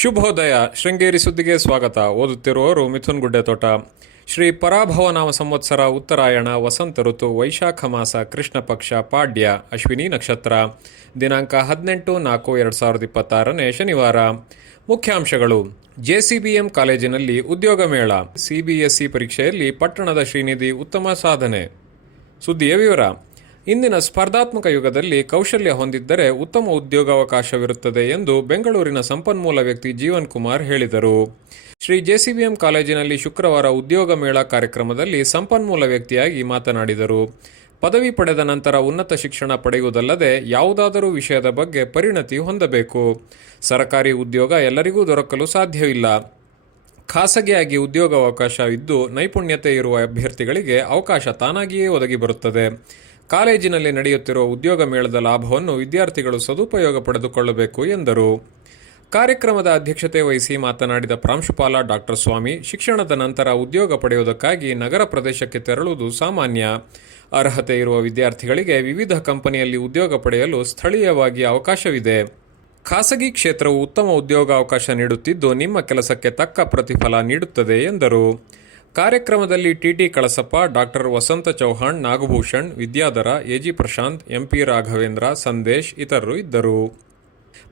ಶುಭೋದಯ. ಶೃಂಗೇರಿ ಸುದ್ದಿಗೆ ಸ್ವಾಗತ. ಓದುತ್ತಿರುವವರು ಮಿಥುನ್ ಗುಡ್ಡೆತೋಟ. ಶ್ರೀ ಪರಾಭವನಾಮ ಸಂವತ್ಸರ, ಉತ್ತರಾಯಣ, ವಸಂತ ಋತು, ವೈಶಾಖ ಮಾಸ, ಕೃಷ್ಣ ಪಕ್ಷ, ಪಾಡ್ಯ, ಅಶ್ವಿನಿ ನಕ್ಷತ್ರ. ದಿನಾಂಕ 18/4/2026 ಶನಿವಾರ. ಮುಖ್ಯಾಂಶಗಳು: ಜೆಸಿಬಿಎಂ ಕಾಲೇಜಿನಲ್ಲಿ ಉದ್ಯೋಗ ಮೇಳ. ಸಿಬಿಎಸ್ಇ ಪರೀಕ್ಷೆಯಲ್ಲಿ ಪಟ್ಟಣದ ಶ್ರೀನಿಧಿ ಉತ್ತಮ ಸಾಧನೆ. ಸುದ್ದಿಯ ವಿವರ. ಇಂದಿನ ಸ್ಪರ್ಧಾತ್ಮಕ ಯುಗದಲ್ಲಿ ಕೌಶಲ್ಯ ಹೊಂದಿದ್ದರೆ ಉತ್ತಮ ಉದ್ಯೋಗಾವಕಾಶವಿರುತ್ತದೆ ಎಂದು ಬೆಂಗಳೂರಿನ ಸಂಪನ್ಮೂಲ ವ್ಯಕ್ತಿ ಜೀವನ್ ಕುಮಾರ್ ಹೇಳಿದರು. ಶ್ರೀ ಜೆಸಿಬಿಎಂ ಕಾಲೇಜಿನಲ್ಲಿ ಶುಕ್ರವಾರ ಉದ್ಯೋಗ ಮೇಳ ಕಾರ್ಯಕ್ರಮದಲ್ಲಿ ಸಂಪನ್ಮೂಲ ವ್ಯಕ್ತಿಯಾಗಿ ಮಾತನಾಡಿದರು. ಪದವಿ ಪಡೆದ ನಂತರ ಉನ್ನತ ಶಿಕ್ಷಣ ಪಡೆಯುವುದಲ್ಲದೆ ಯಾವುದಾದರೂ ವಿಷಯದ ಬಗ್ಗೆ ಪರಿಣತಿ ಹೊಂದಬೇಕು. ಸರಕಾರಿ ಉದ್ಯೋಗ ಎಲ್ಲರಿಗೂ ದೊರಕಲು ಸಾಧ್ಯವಿಲ್ಲ. ಖಾಸಗಿಯಾಗಿ ಉದ್ಯೋಗಾವಕಾಶ ಇದ್ದು ನೈಪುಣ್ಯತೆ ಇರುವ ಅಭ್ಯರ್ಥಿಗಳಿಗೆ ಅವಕಾಶ ತಾನಾಗಿಯೇ ಒದಗಿ ಬರುತ್ತದೆ. ಕಾಲೇಜಿನಲ್ಲಿ ನಡೆಯುತ್ತಿರುವ ಉದ್ಯೋಗ ಮೇಳದ ಲಾಭವನ್ನು ವಿದ್ಯಾರ್ಥಿಗಳು ಸದುಪಯೋಗ ಪಡೆದುಕೊಳ್ಳಬೇಕು ಎಂದರು. ಕಾರ್ಯಕ್ರಮದ ಅಧ್ಯಕ್ಷತೆ ವಹಿಸಿ ಮಾತನಾಡಿದ ಪ್ರಾಂಶುಪಾಲ ಡಾಕ್ಟರ್ ಸ್ವಾಮಿ, ಶಿಕ್ಷಣದ ನಂತರ ಉದ್ಯೋಗ ಪಡೆಯುವುದಕ್ಕಾಗಿ ನಗರ ಪ್ರದೇಶಕ್ಕೆ ತೆರಳುವುದು ಸಾಮಾನ್ಯ. ಅರ್ಹತೆ ಇರುವ ವಿದ್ಯಾರ್ಥಿಗಳಿಗೆ ವಿವಿಧ ಕಂಪನಿಯಲ್ಲಿ ಉದ್ಯೋಗ ಪಡೆಯಲು ಸ್ಥಳೀಯವಾಗಿ ಅವಕಾಶವಿದೆ. ಖಾಸಗಿ ಕ್ಷೇತ್ರವು ಉತ್ತಮ ಉದ್ಯೋಗಾವಕಾಶ ನೀಡುತ್ತಿದ್ದು ನಿಮ್ಮ ಕೆಲಸಕ್ಕೆ ತಕ್ಕ ಪ್ರತಿಫಲ ನೀಡುತ್ತದೆ ಎಂದರು. ಕಾರ್ಯಕ್ರಮದಲ್ಲಿ ಟಿಟಿ ಕಳಸಪ್ಪ, ಡಾಕ್ಟರ್ ವಸಂತ ಚೌಹಾಣ್, ನಾಗಭೂಷಣ್, ವಿದ್ಯಾಧರ, ಎಜಿ ಪ್ರಶಾಂತ್, ಎಂಪಿ ರಾಘವೇಂದ್ರ, ಸಂದೇಶ್ ಇತರರು ಇದ್ದರು.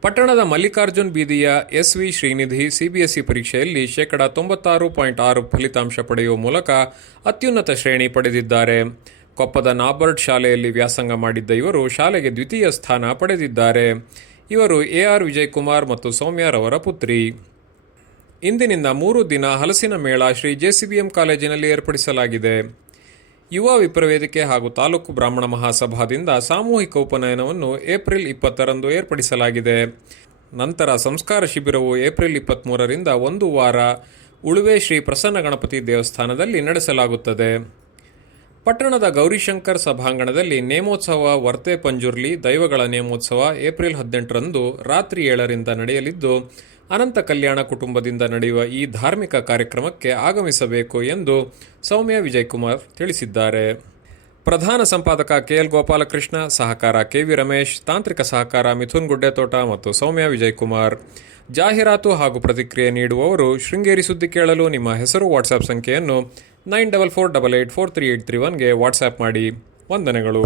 ಪಟ್ಟಣದ ಮಲ್ಲಿಕಾರ್ಜುನ್ ಬೀದಿಯ ಎಸ್ವಿ ಶ್ರೀನಿಧಿ ಸಿಬಿಎಸ್ಇ ಪರೀಕ್ಷೆಯಲ್ಲಿ 96.6% ಫಲಿತಾಂಶ ಪಡೆಯುವ ಮೂಲಕ ಅತ್ಯುನ್ನತ ಶ್ರೇಣಿ ಪಡೆದಿದ್ದಾರೆ. ಕೊಪ್ಪದ ನಾಬರ್ಡ್ ಶಾಲೆಯಲ್ಲಿ ವ್ಯಾಸಂಗ ಮಾಡಿದ್ದ ಇವರು ಶಾಲೆಗೆ ದ್ವಿತೀಯ ಸ್ಥಾನ ಪಡೆದಿದ್ದಾರೆ. ಇವರು ಎಆರ್ ವಿಜಯಕುಮಾರ್ ಮತ್ತು ಸೌಮ್ಯರವರ ಪುತ್ರಿ. ಇಂದಿನಿಂದ 3 ದಿನ ಹಲಸಿನ ಮೇಳ ಶ್ರೀ ಜೆಸಿಬಿಎಂ ಕಾಲೇಜಿನಲ್ಲಿ ಏರ್ಪಡಿಸಲಾಗಿದೆ. ಯುವ ವಿಪ್ರವೇದಿಕೆ ಹಾಗೂ ತಾಲೂಕು ಬ್ರಾಹ್ಮಣ ಮಹಾಸಭಾದಿಂದ ಸಾಮೂಹಿಕ ಉಪನಯನವನ್ನು ಏಪ್ರಿಲ್ 20ರಂದು ಏರ್ಪಡಿಸಲಾಗಿದೆ. ನಂತರ ಸಂಸ್ಕಾರ ಶಿಬಿರವು ಏಪ್ರಿಲ್ 23ರಿಂದ 1 ವಾರ ಉಳುವೆ ಶ್ರೀ ಪ್ರಸನ್ನ ಗಣಪತಿ ದೇವಸ್ಥಾನದಲ್ಲಿ ನಡೆಸಲಾಗುತ್ತದೆ. ಪಟ್ಟಣದ ಗೌರಿಶಂಕರ್ ಸಭಾಂಗಣದಲ್ಲಿ ನೇಮೋತ್ಸವ ವರ್ತೆ ಪಂಜುರ್ಲಿ ದೈವಗಳ ನೇಮೋತ್ಸವ ಏಪ್ರಿಲ್ 18ರಂದು ರಾತ್ರಿ 7ರಿಂದ ನಡೆಯಲಿದ್ದು, ಅನಂತ ಕಲ್ಯಾಣ ಕುಟುಂಬದಿಂದ ನಡೆಯುವ ಈ ಧಾರ್ಮಿಕ ಕಾರ್ಯಕ್ರಮಕ್ಕೆ ಆಗಮಿಸಬೇಕು ಎಂದು ಸೌಮ್ಯ ವಿಜಯಕುಮಾರ್ ತಿಳಿಸಿದ್ದಾರೆ. ಪ್ರಧಾನ ಸಂಪಾದಕ ಕೆಎಲ್ ಗೋಪಾಲಕೃಷ್ಣ, ಸಹಕಾರ ಕೆವಿ ರಮೇಶ್, ತಾಂತ್ರಿಕ ಸಹಕಾರ ಮಿಥುನ್ ಗುಡ್ಡೆತೋಟ ಮತ್ತು ಸೌಮ್ಯ ವಿಜಯಕುಮಾರ್. ಜಾಹೀರಾತು ಹಾಗೂ ಪ್ರತಿಕ್ರಿಯೆ ನೀಡುವವರು ಶೃಂಗೇರಿ ಸುದ್ದಿ ಕೇಳಲು ನಿಮ್ಮ ಹೆಸರು ವಾಟ್ಸ್ಆಪ್ ಸಂಖ್ಯೆಯನ್ನು 9448843831ಗೆ ವಾಟ್ಸ್ಆಪ್ ಮಾಡಿ. ವಂದನೆಗಳು.